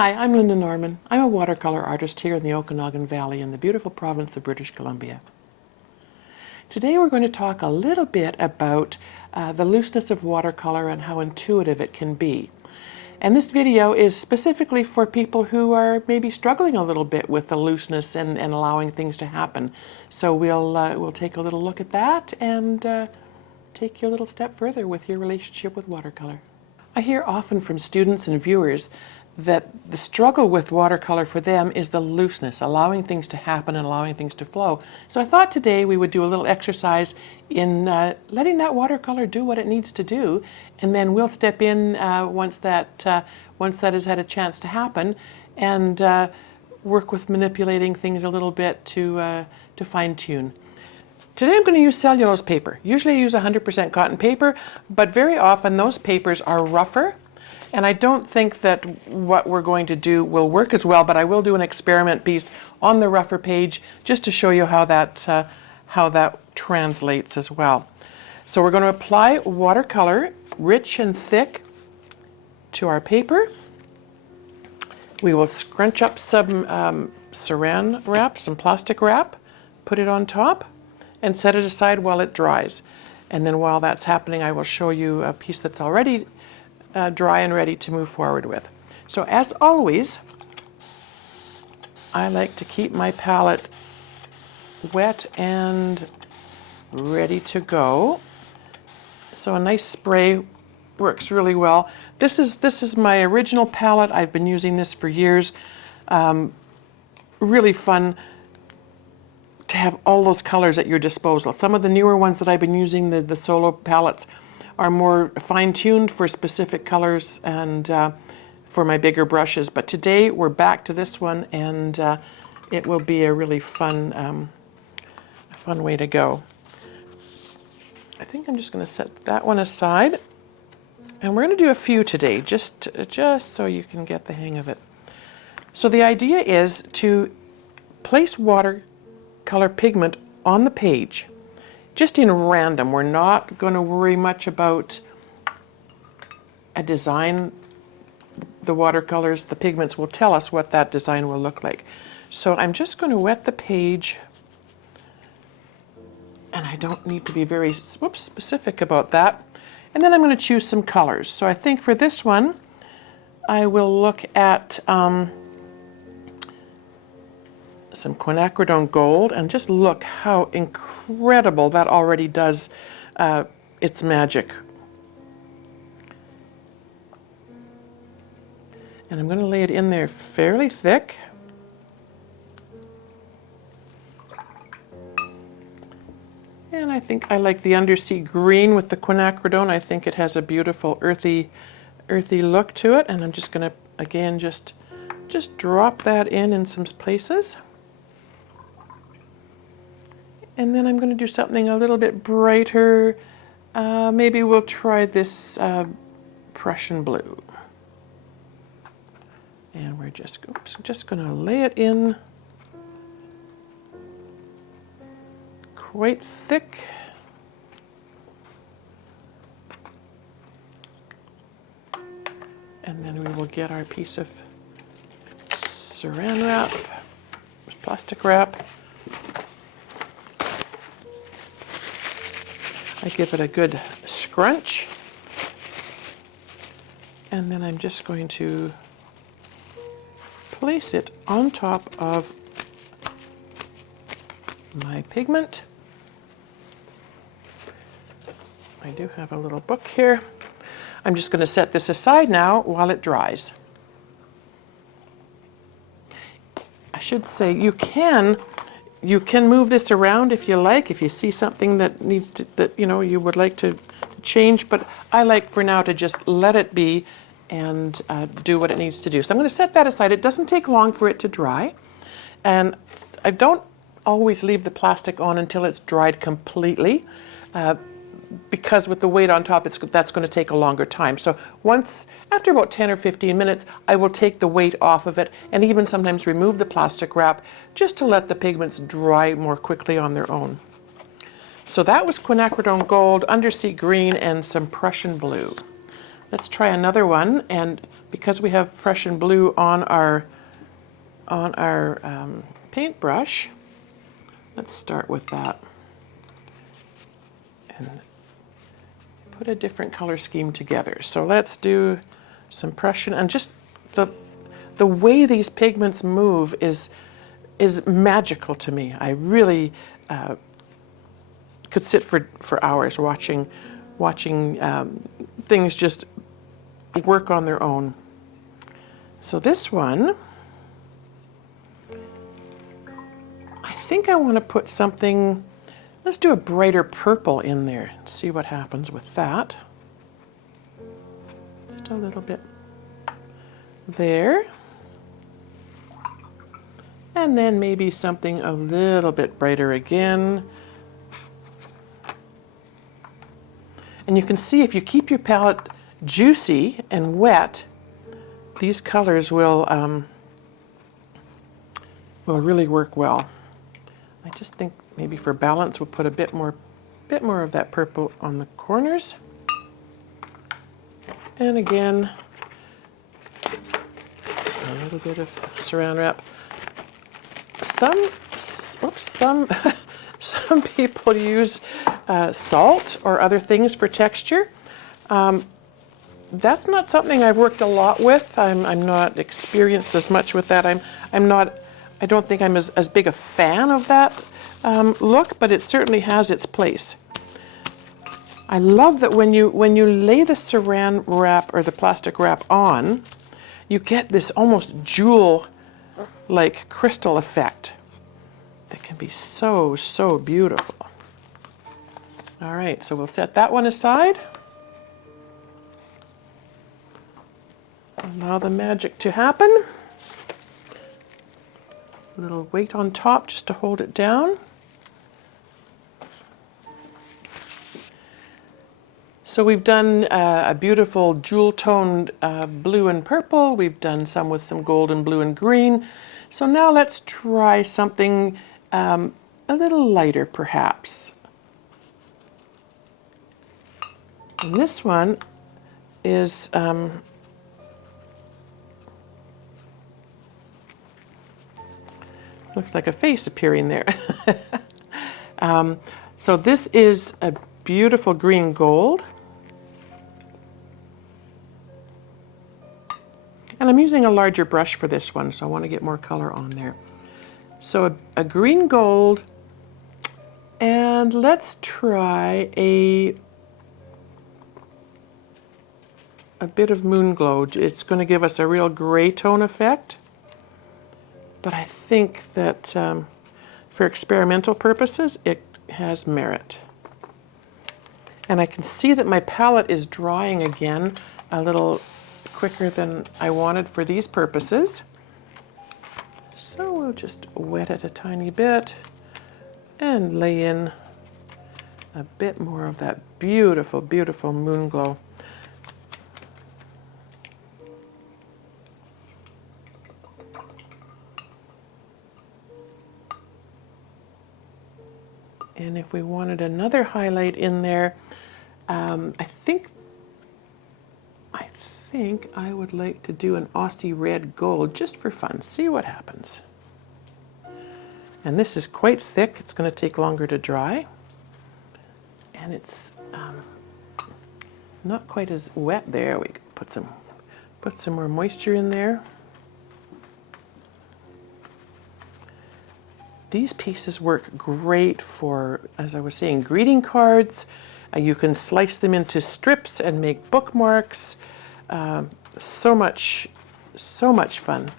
Hi, I'm Lynda Norman. I'm a watercolor artist here in the Okanagan Valley in the beautiful province of British Columbia. Today we're going to talk a little bit about the looseness of watercolor and how intuitive it can be. And this video is specifically for people who are maybe struggling a little bit with the looseness and allowing things to happen. So we'll take a little look at that and take you a little step further with your relationship with watercolor. I hear often from students and viewers that the struggle with watercolor for them is the looseness, allowing things to happen and allowing things to flow. So I thought today we would do a little exercise in letting that watercolor do what it needs to do, and then we'll step in once that has had a chance to happen, and work with manipulating things a little bit to fine-tune. Today I'm going to use cellulose paper. Usually I use 100% cotton paper, but very often those papers are rougher. And I don't think that what we're going to do will work as well, but I will do an experiment piece on the rougher page just to show you how that translates as well. So we're going to apply watercolor, rich and thick, to our paper. We will scrunch up some Saran Wrap, some plastic wrap, put it on top, and set it aside while it dries. And then while that's happening, I will show you a piece that's already dry and ready to move forward with. So as always, I like to keep my palette wet and ready to go. So a nice spray works really well. This is my original palette. I've been using this for years. Really fun to have all those colors at your disposal. Some of the newer ones that I've been using, the solo palettes, are more fine-tuned for specific colors and for my bigger brushes. But today we're back to this one, and it will be a really fun way to go. I think I'm just going to set that one aside, and we're going to do a few today, just so you can get the hang of it. So the idea is to place watercolor pigment on the page, just in random. We're not going to worry much about a design. The watercolors, the pigments will tell us what that design will look like. So I'm just going to wet the page, and I don't need to be very specific about that. And then I'm going to choose some colors. So I think for this one, I will look at some quinacridone gold, and just look how incredible that already does its magic. And I'm going to lay it in there fairly thick. And I think I like the undersea green with the quinacridone. I think it has a beautiful earthy look to it, and I'm just going to again just drop that in some places. And then I'm going to do something a little bit brighter. Maybe we'll try this Prussian blue. And we're just going to lay it in quite thick. And then we will get our piece of Saran Wrap, plastic wrap. I give it a good scrunch, and then I'm just going to place it on top of my pigment. I do have a little book here. I'm just going to set this aside now while it dries. I should say you can move this around if you like, if you see something that needs to, that you would like to change, but I like for now to just let it be and do what it needs to do. So I'm going to set that aside. It doesn't take long for it to dry, and I don't always leave the plastic on until it's dried completely, because with the weight on top, that's going to take a longer time. So after about 10 or 15 minutes, I will take the weight off of it, and even sometimes remove the plastic wrap just to let the pigments dry more quickly on their own. So that was quinacridone gold, undersea green, and some Prussian blue. Let's try another one, and because we have Prussian blue on our paintbrush, let's start with that and put a different color scheme together. So let's do some Prussian, and just the way these pigments move is magical to me. I really could sit for hours watching things just work on their own. So this one, I think I want to put something, let's do a brighter purple in there, see what happens with that. Just a little bit there. And then maybe something a little bit brighter again. And you can see if you keep your palette juicy and wet, these colors will really work well. I just think maybe for balance we'll put a bit more of that purple on the corners. And again, a little bit of Saran Wrap. Some people use salt or other things for texture. That's not something I've worked a lot with. I'm not experienced as much with that. I don't think I'm as big a fan of that look, but it certainly has its place. I love that when you lay the Saran Wrap or the plastic wrap on, you get this almost jewel-like crystal effect that can be so, so beautiful. All right, so we'll set that one aside. Allow the magic to happen. A little weight on top just to hold it down. So we've done a beautiful jewel-toned blue and purple. We've done some with some gold and blue and green. So now let's try something a little lighter, perhaps. And this one is looks like a face appearing there. So this is a beautiful green gold. And I'm using a larger brush for this one, so I want to get more color on there. So a green gold, and let's try a bit of moon glow. It's going to give us a real gray tone effect, but I think that for experimental purposes it has merit. And I can see that my palette is drying again a little quicker than I wanted for these purposes. So we'll just wet it a tiny bit and lay in a bit more of that beautiful, beautiful moon glow. And if we wanted another highlight in there, I think I would like to do an Aussie red gold just for fun. See what happens. And this is quite thick. It's going to take longer to dry. And it's not quite as wet there. We could put some more moisture in there. These pieces work great for, as I was saying, greeting cards. You can slice them into strips and make bookmarks. So much fun.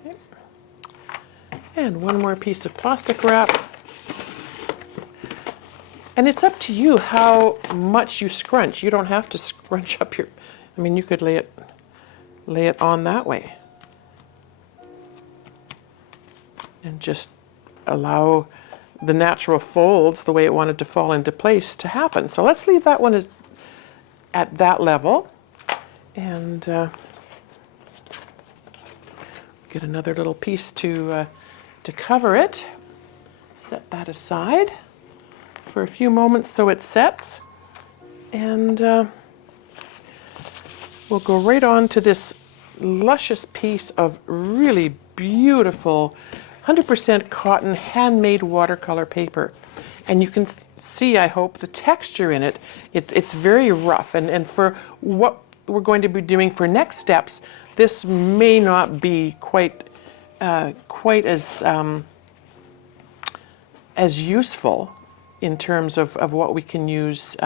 Okay. And one more piece of plastic wrap. And it's up to you how much you scrunch. You don't have to scrunch up your, I mean, you could lay it on that way and just allow the natural folds, the way it wanted to fall into place, to happen. So let's leave that one at that level, and get another little piece to cover it. Set that aside. for a few moments so it sets. And we'll go right on to this luscious piece of really beautiful 100% cotton handmade watercolor paper. And you can see, I hope, the texture in it. It's very rough. And for what we're going to be doing for next steps, this may not be quite as useful in terms of what we can use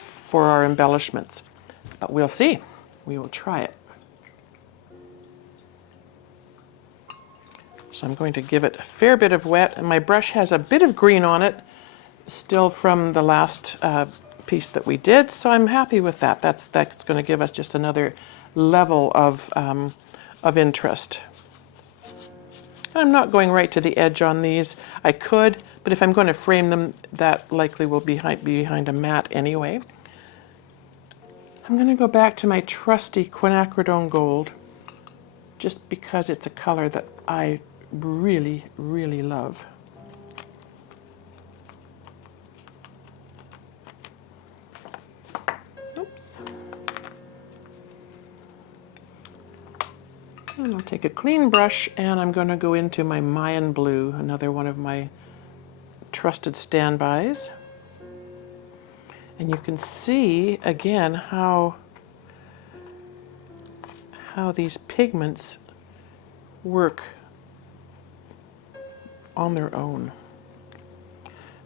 for our embellishments. But we'll see. We will try it. So I'm going to give it a fair bit of wet, and my brush has a bit of green on it, still from the last piece that we did, so I'm happy with that. That's going to give us just another level of interest. I'm not going right to the edge on these. I could, but if I'm going to frame them, that likely will be behind a mat anyway. I'm going to go back to my trusty quinacridone gold, just because it's a color that I really, really love. Oops. And I'll take a clean brush, and I'm going to go into my Mayan blue, another one of my trusted standbys. And you can see again how these pigments work on their own.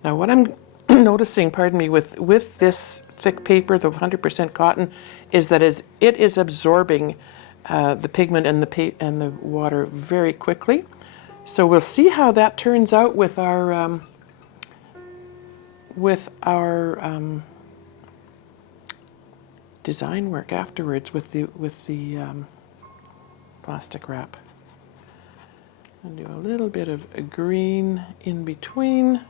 Now what I'm noticing, pardon me, with this thick paper, the 100% cotton, is that it is absorbing the pigment and the water very quickly. So we'll see how that turns out with our design work afterwards with the plastic wrap. I'll do a little bit of a green in between.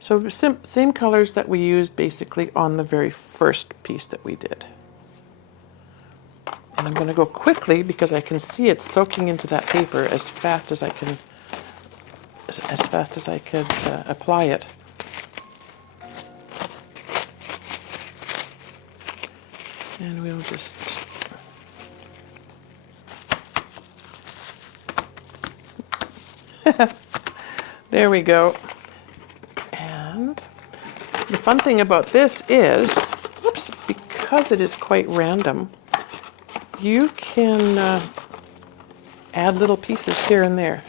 So same colors that we used basically on the very first piece that we did. And I'm going to go quickly because I can see it soaking into that paper as fast as I can, as fast as I could apply it. And we'll just there we go. And the fun thing about this is, whoops, because it is quite random, you can add little pieces here and there.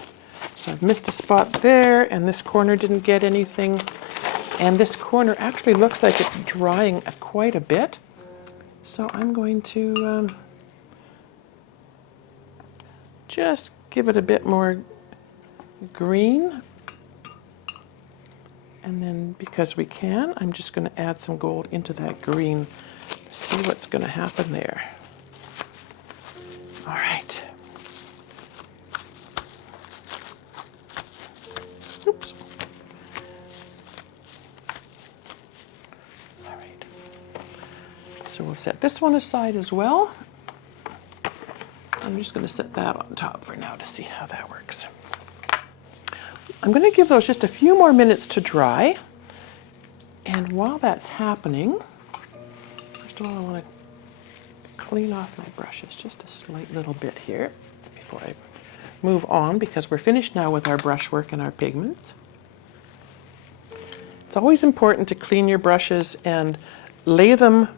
So I've missed a spot there, and this corner didn't get anything. And this corner actually looks like it's drying quite a bit. So I'm going to just give it a bit more green, and then because we can, I'm just going to add some gold into that green. See what's going to happen there. All right. Oops. All right. So we'll set this one aside as well. I'm just going to set that on top for now to see how that works. I'm going to give those just a few more minutes to dry. And while that's happening, first of all, I want to clean off my brushes just a slight little bit here before I move on, because we're finished now with our brushwork and our pigments. It's always important to clean your brushes and lay them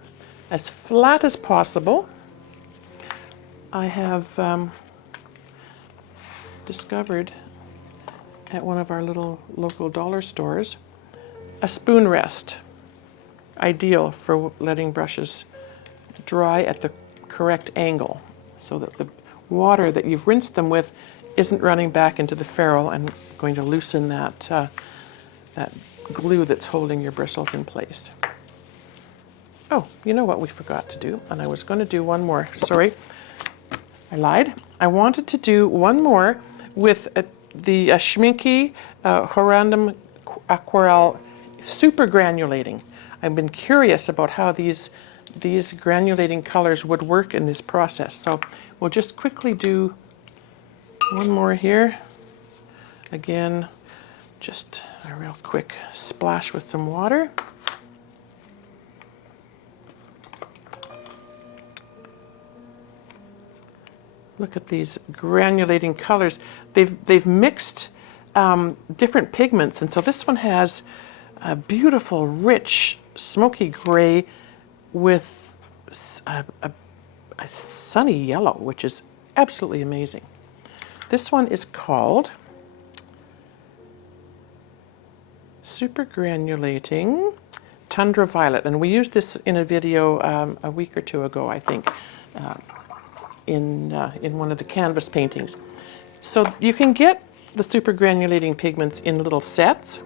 as flat as possible. I have discovered at one of our little local dollar stores a spoon rest, ideal for letting brushes dry at the correct angle so that the water that you've rinsed them with isn't running back into the ferrule and going to loosen that glue that's holding your bristles in place. Oh, you know what we forgot to do, and I was going to do one more. Sorry, I lied. I wanted to do one more with the Schmincke Horandum Aquarelle Super Granulating. I've been curious about how these granulating colors would work in this process. So we'll just quickly do one more here. Again, Just a real quick splash with some water. Look at these granulating colors. They've mixed different pigments, and so this one has a beautiful, rich, smoky gray with a sunny yellow, which is absolutely amazing. This one is called Super Granulating Tundra Violet, and we used this in a video a week or two ago, I think, in one of the canvas paintings. So you can get the super granulating pigments in little sets,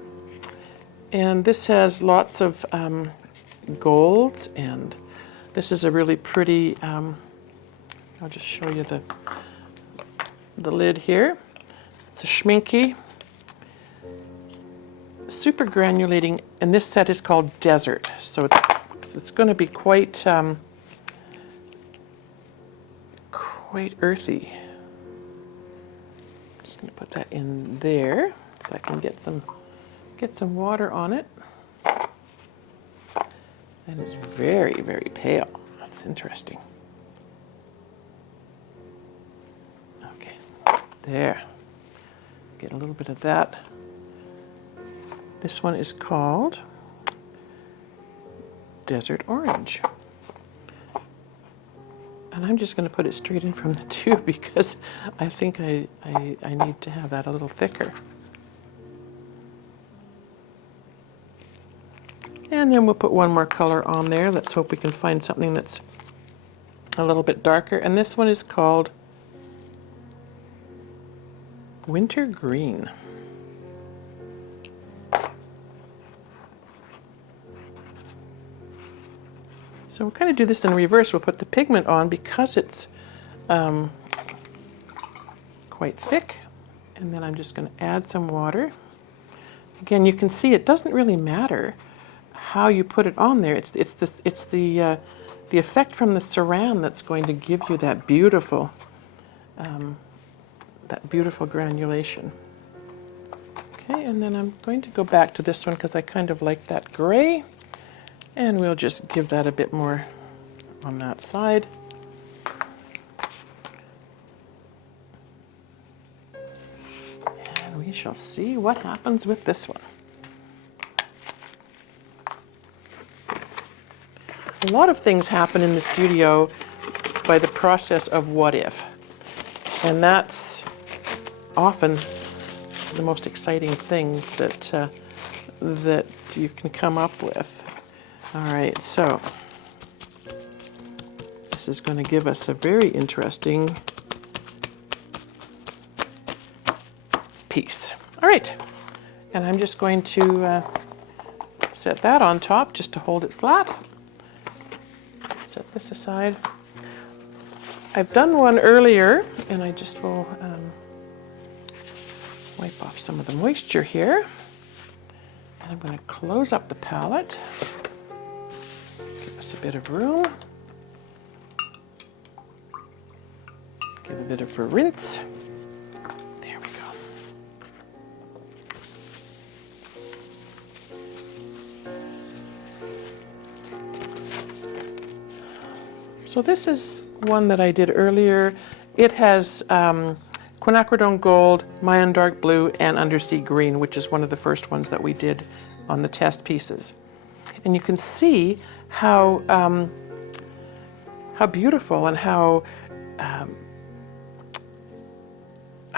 and this has lots of golds, and this is a really pretty, I'll just show you the lid here. It's a schminky, super granulating, and this set is called Desert, so it's going to be quite earthy. Just going to put that in there so I can get some water on it. And it's very, very pale. That's interesting. Okay, there. Get a little bit of that. This one is called Desert Orange. And I'm just going to put it straight in from the tube because I think I need to have that a little thicker. And then we'll put one more color on there. Let's hope we can find something that's a little bit darker. And this one is called Winter Green. So we'll kind of do this in reverse. We'll put the pigment on because it's quite thick. And then I'm just going to add some water. Again, you can see it doesn't really matter how you put it on there. It's the effect from the Saran that's going to give you that beautiful granulation. Okay, and then I'm going to go back to this one because I kind of like that gray. And we'll just give that a bit more on that side. And we shall see what happens with this one. A lot of things happen in the studio by the process of what if. And that's often the most exciting things that you can come up with. All right, so this is going to give us a very interesting piece. All right, and I'm just going to set that on top just to hold it flat. Set this aside. I've done one earlier, and I just will wipe off some of the moisture here. And I'm going to close up the palette. Give us a bit of room. Give a bit of a rinse. There we go. So this is one that I did earlier. It has quinacridone gold, Mayan dark blue, and undersea green, which is one of the first ones that we did on the test pieces. And you can see how beautiful and how I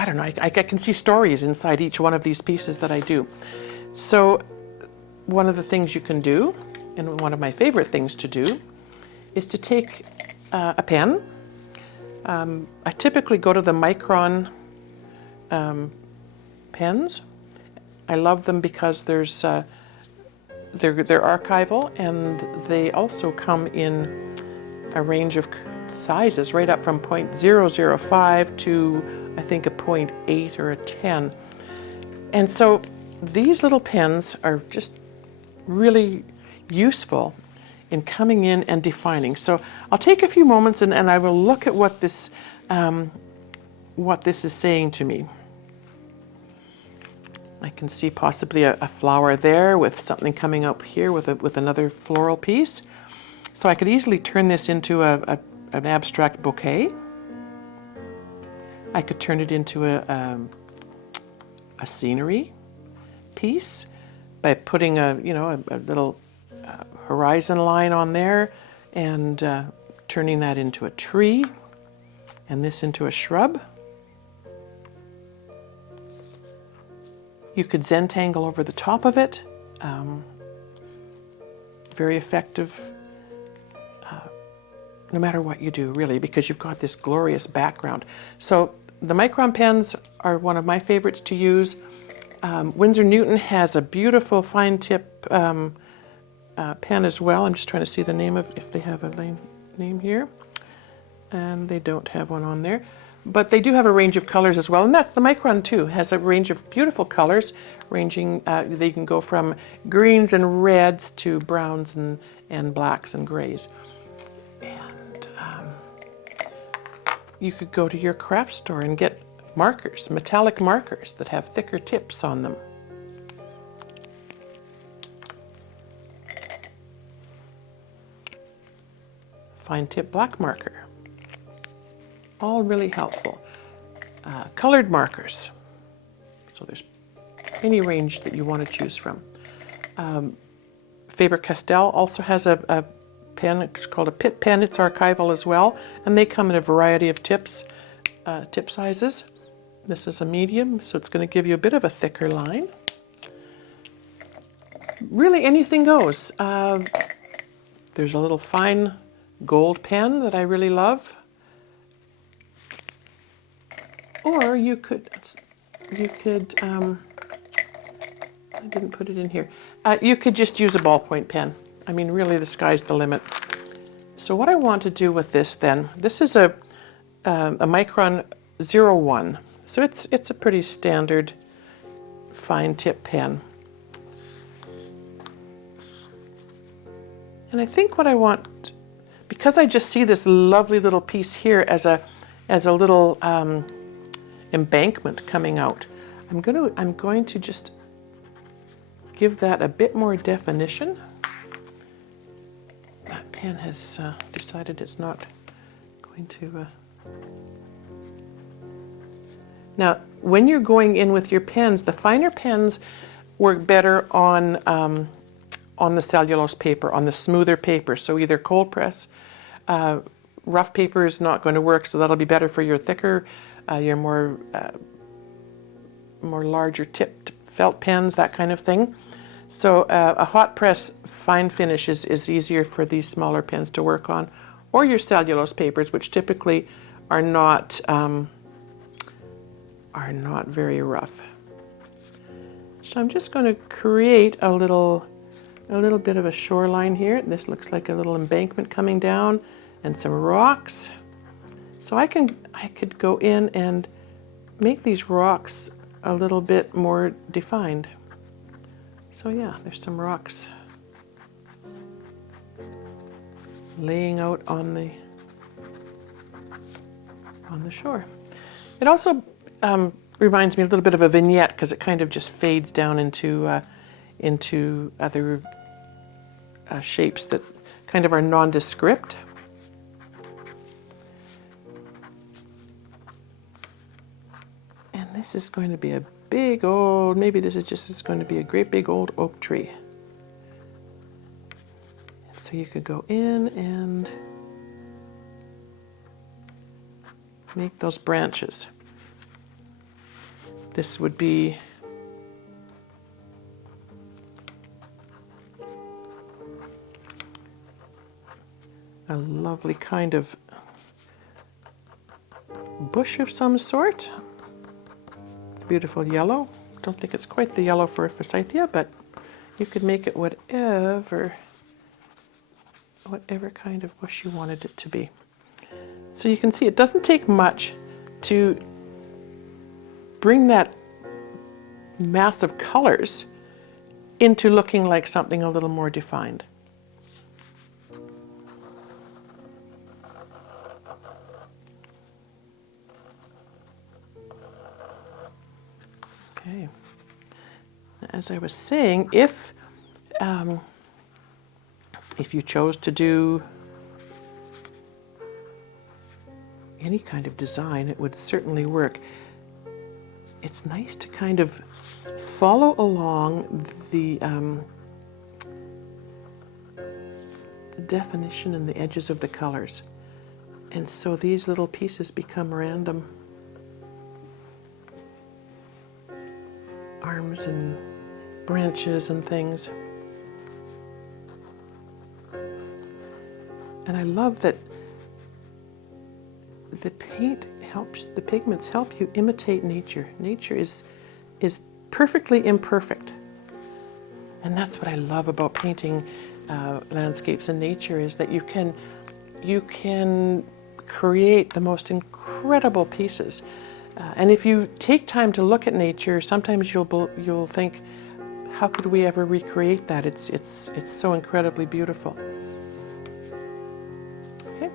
don't know, I can see stories inside each one of these pieces that I do. So one of the things you can do, and one of my favorite things to do, is to take a pen. I typically go to the micron pens. I love them because they're archival, and they also come in a range of sizes, right up from 0.005 to I think a 0.8 or a 10. And so these little pens are just really useful in coming in and defining. So I'll take a few moments and I will look at what this is saying to me. I can see possibly a flower there with something coming up here with another floral piece. So I could easily turn this into an abstract bouquet. I could turn it into a scenery piece by putting a little horizon line on there and turning that into a tree and this into a shrub. You could Zentangle over the top of it. Very effective no matter what you do, really, because you've got this glorious background. So the micron pens are one of my favorites to use. Winsor Newton has a beautiful fine tip pen as well. I'm just trying to see the name of, if they have a name here. And they don't have one on there. But they do have a range of colors as well, and that's the micron too. Has a range of beautiful colors, ranging. They can go from greens and reds to browns and blacks and grays. And you could go to your craft store and get markers, metallic markers that have thicker tips on them. Fine tip black marker. All really helpful. Colored markers. So there's any range that you want to choose from. Faber-Castell also has a pen. It's called a Pitt pen. It's archival as well, and they come in a variety of tip sizes. This is a medium, so it's going to give you a bit of a thicker line. Really, anything goes. There's a little fine gold pen that I really love. Or you could, I didn't put it in here. You could just use a ballpoint pen. I mean, really, the sky's the limit. So what I want to do with this then, this is a micron 01. So it's a pretty standard fine tip pen. And I think what I want, because I just see this lovely little piece here as a little embankment coming out, I'm going to just give that a bit more definition. That pen has decided it's not going to. Now, when you're going in with your pens, the finer pens work better on the cellulose paper, on the smoother paper. So either cold press, rough paper is not going to work, so that'll be better for your thicker, your more larger tipped felt pens, that kind of thing. So a hot press fine finish is easier for these smaller pens to work on, or your cellulose papers, which typically are not very rough. So I'm just going to create a little bit of a shoreline here. This looks like a little embankment coming down and some rocks. So I could go in and make these rocks a little bit more defined. So yeah, there's some rocks laying out on the shore. It also reminds me a little bit of a vignette, because it kind of just fades down into other shapes that kind of are nondescript. And this is going to be a big old, maybe this is just, it's going to be a great big old oak tree. So you could go in and make those branches. This would be a lovely kind of bush of some sort. It's beautiful yellow. Don't think it's quite the yellow for a forsythia, but you could make it whatever kind of bush you wanted it to be. So you can see it doesn't take much to bring that mass of colors into looking like something a little more defined. Okay. as I was saying, if you chose to do any kind of design, it would certainly work. It's nice to kind of follow along the definition and the edges of the colors. And so these little pieces become random arms and branches and things. And I love that the paint helps, the pigments help you imitate nature. Nature is perfectly imperfect. And that's what I love about painting landscapes and nature, is that you can create the most incredible pieces. And if you take time to look at nature, sometimes you'll think, how could we ever recreate that? It's so incredibly beautiful. Okay.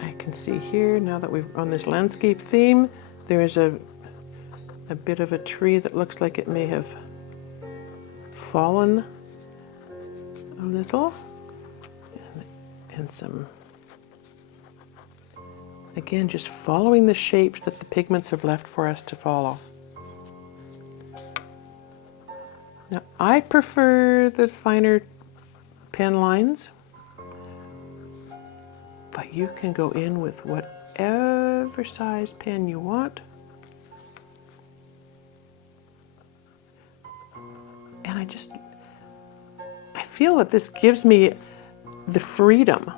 I can see here, now that we're on this landscape theme, there is a bit of a tree that looks like it may have fallen a little, and some, again, just following the shapes that the pigments have left for us to follow. Now, I prefer the finer pen lines, but you can go in with whatever size pen you want. And I feel that this gives me the freedom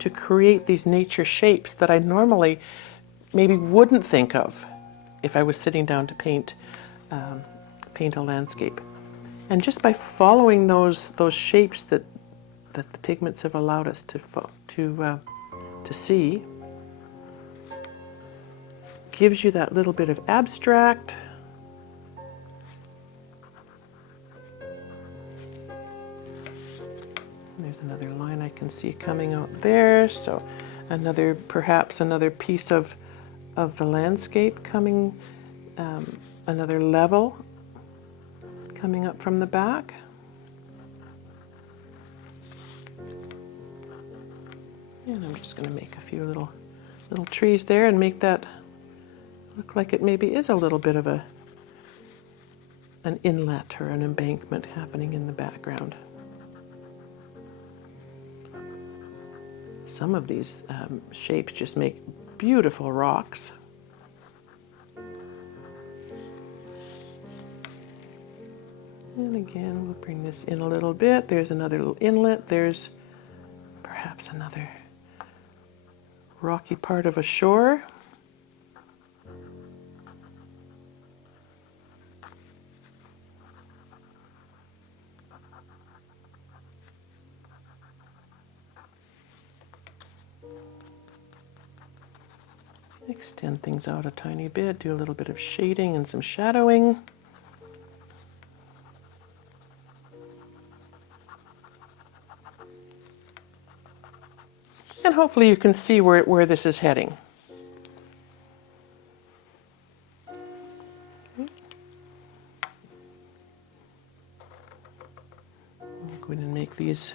to create these nature shapes that I normally maybe wouldn't think of if I was sitting down to paint a landscape. And just by following those shapes that the pigments have allowed us to see, gives you that little bit of abstract. There's another line I can see coming out there, so perhaps another piece of the landscape coming, another level coming up from the back. And I'm just going to make a few little trees there and make that look like it maybe is a little bit of an inlet or an embankment happening in the background. Some of these shapes just make beautiful rocks. And again, we'll bring this in a little bit. There's another little inlet. There's perhaps another rocky part of a shore. Extend things out a tiny bit, do a little bit of shading and some shadowing. And hopefully you can see where this is heading. Okay. I'm going to make these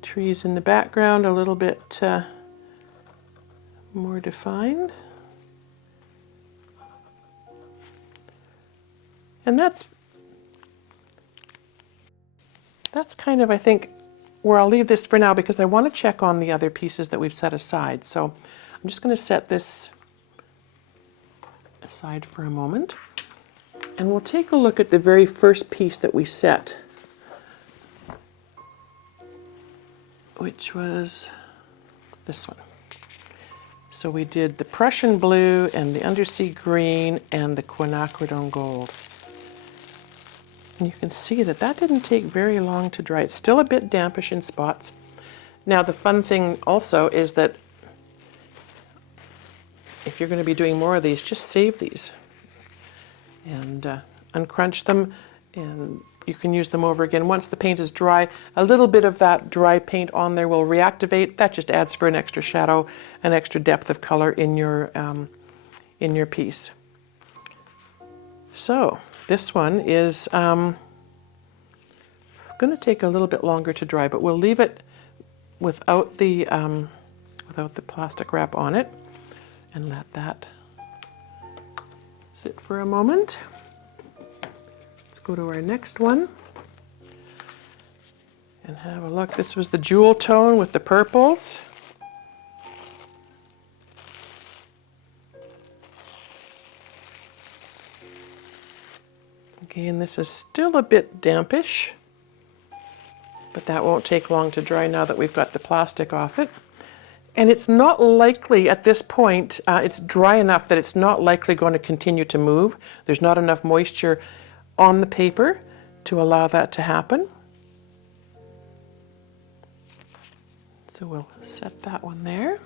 trees in the background a little bit more defined. And that's kind of, I think, where I'll leave this for now, because I want to check on the other pieces that we've set aside. So I'm just going to set this aside for a moment, and we'll take a look at the very first piece that we set, which was this one. So we did the Prussian blue and the undersea green and the quinacridone gold. And you can see that didn't take very long to dry. It's still a bit dampish in spots. Now the fun thing also is that if you're going to be doing more of these, just save these and uncrunch them, and you can use them over again. Once the paint is dry, a little bit of that dry paint on there will reactivate. That just adds for an extra shadow, an extra depth of color in your piece. So this one is going to take a little bit longer to dry, but we'll leave it without the plastic wrap on it and let that sit for a moment. Let's go to our next one and have a look. This was the jewel tone with the purples. Again, this is still a bit dampish, but that won't take long to dry now that we've got the plastic off it. And it's not likely at this point, it's dry enough that it's not likely going to continue to move. There's not enough moisture on the paper to allow that to happen. So we'll set that one there.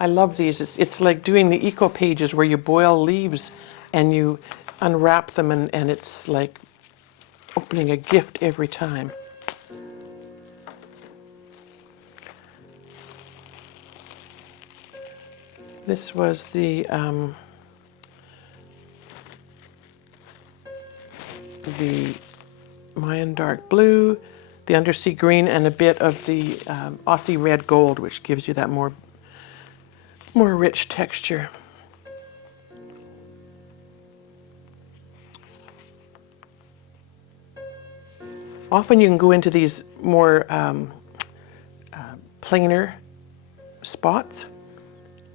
I love these. It's like doing the eco pages where you boil leaves and you unwrap them, and it's like opening a gift every time. This was the Mayan dark blue, the undersea green, and a bit of the Aussie red gold, which gives you that more rich texture. Often you can go into these more plainer spots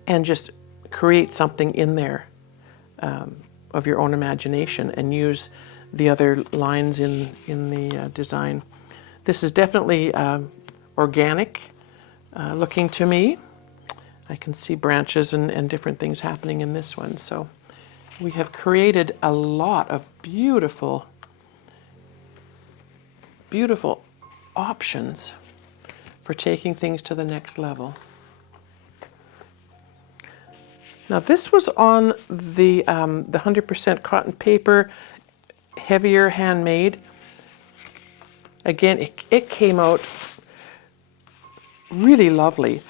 and just create something in there of your own imagination and use the other lines in the design. This is definitely organic looking to me. I can see branches and different things happening in this one. So we have created a lot of beautiful, beautiful options for taking things to the next level. Now this was on the 100% cotton paper, heavier handmade. Again, it came out really lovely.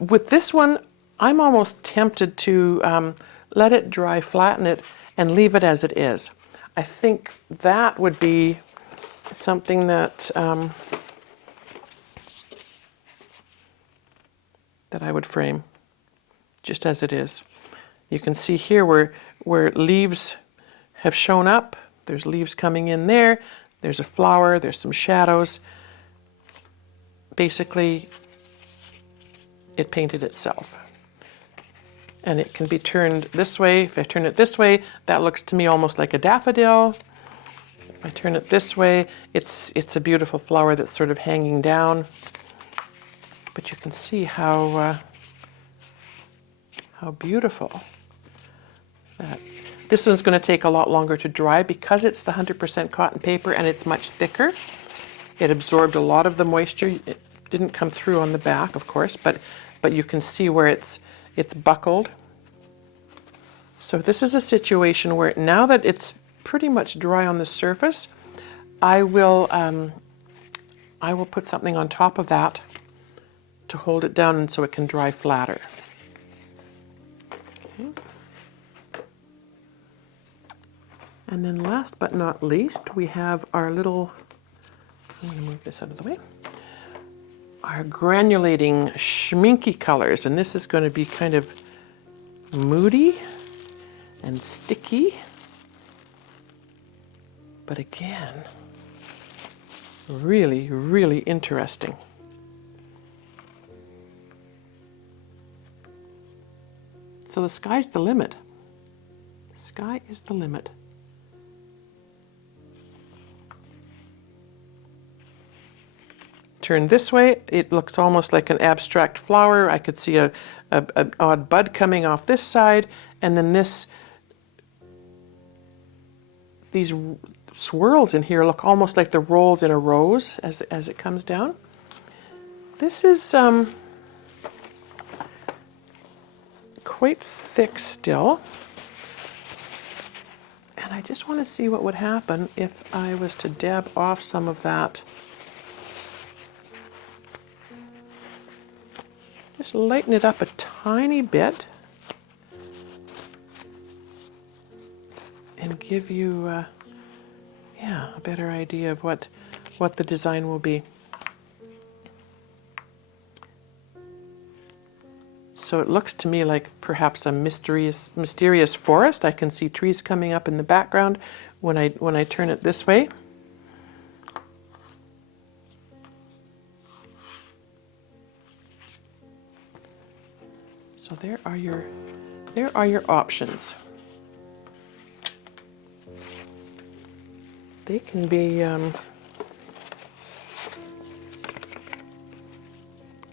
With this one, I'm almost tempted to let it dry, flatten it, and leave it as it is. I think that would be something that that I would frame just as it is. You can see here where leaves have shown up. There's leaves coming in there. There's a flower. There's some shadows. Basically, it painted itself. And it can be turned this way. If I turn it this way, that looks to me almost like a daffodil. If I turn it this way, it's a beautiful flower that's sort of hanging down. But you can see how beautiful that. This one's going to take a lot longer to dry because it's the 100% cotton paper and it's much thicker. It absorbed a lot of the moisture. It didn't come through on the back, of course, but you can see where it's buckled. So this is a situation where now that it's pretty much dry on the surface, I will put something on top of that to hold it down and so it can dry flatter. Okay. And then last but not least, we have our little, I'm going to move this out of the way, our granulating schminky colors. And this is going to be kind of moody and sticky. But again, really, really interesting. So the sky's the limit. The sky is the limit. Turn this way, it looks almost like an abstract flower. I could see an odd bud coming off this side, and then these swirls in here look almost like the rolls in a rose as it comes down. This is quite thick still, and I just want to see what would happen if I was to dab off some of that. Just lighten it up a tiny bit and give you yeah, a better idea of what the design will be. So it looks to me like perhaps a mysterious forest. I can see trees coming up in the background when I turn it this way. So there are your options. They can be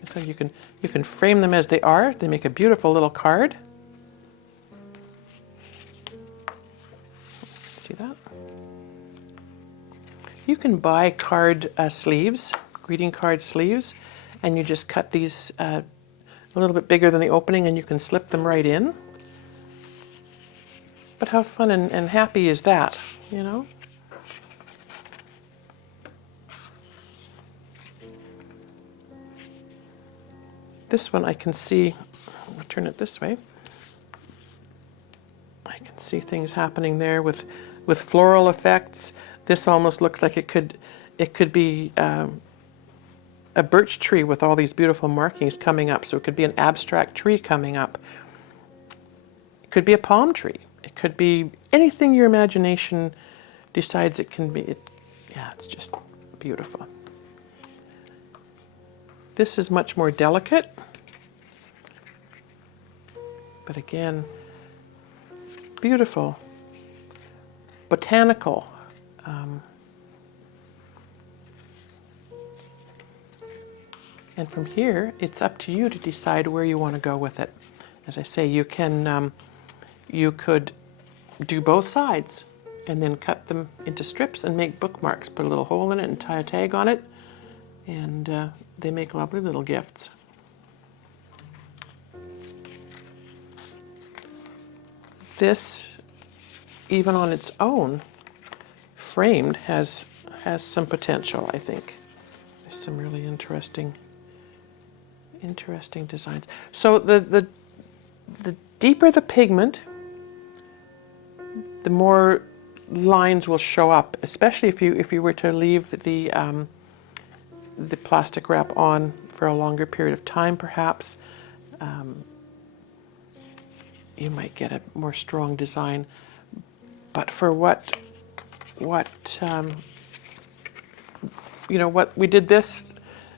so you can frame them as they are. They make a beautiful little card. See that? You can buy card sleeves, greeting card sleeves, and you just cut these a little bit bigger than the opening, and you can slip them right in. But how fun and happy is that, you know? This one I can see, I'll turn it this way. I can see things happening there with floral effects. This almost looks like it could be a birch tree with all these beautiful markings coming up. So it could be an abstract tree coming up. It could be a palm tree. It could be anything your imagination decides it can be. Yeah, it's just beautiful. This is much more delicate, but again, beautiful, botanical. And from here, it's up to you to decide where you want to go with it. As I say, you could do both sides and then cut them into strips and make bookmarks. Put a little hole in it and tie a tag on it, and they make lovely little gifts. This, even on its own, framed, has some potential, I think. There's some really interesting designs. So the deeper the pigment, the more lines will show up, especially if you were to leave the plastic wrap on for a longer period of time, perhaps. You might get a more strong design. But for what we did this,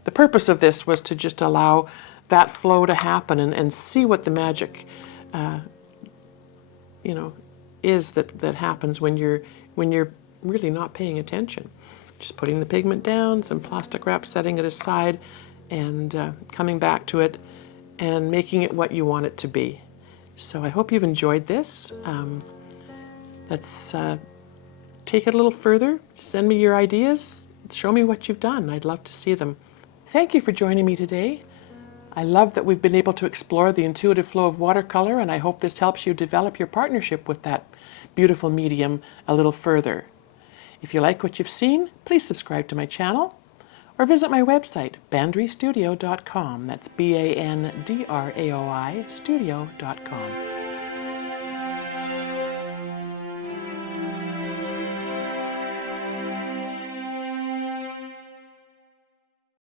the purpose of this was to just allow that flow to happen and see what the magic is that happens when you're really not paying attention. Just putting the pigment down, some plastic wrap, setting it aside, and coming back to it and making it what you want it to be. So I hope you've enjoyed this. Let's take it a little further. Send me your ideas. Show me what you've done. I'd love to see them. Thank you for joining me today. I love that we've been able to explore the intuitive flow of watercolor, and I hope this helps you develop your partnership with that beautiful medium a little further. If you like what you've seen, please subscribe to my channel or visit my website, bandrystudio.com. That's BANDRAOI studio.com.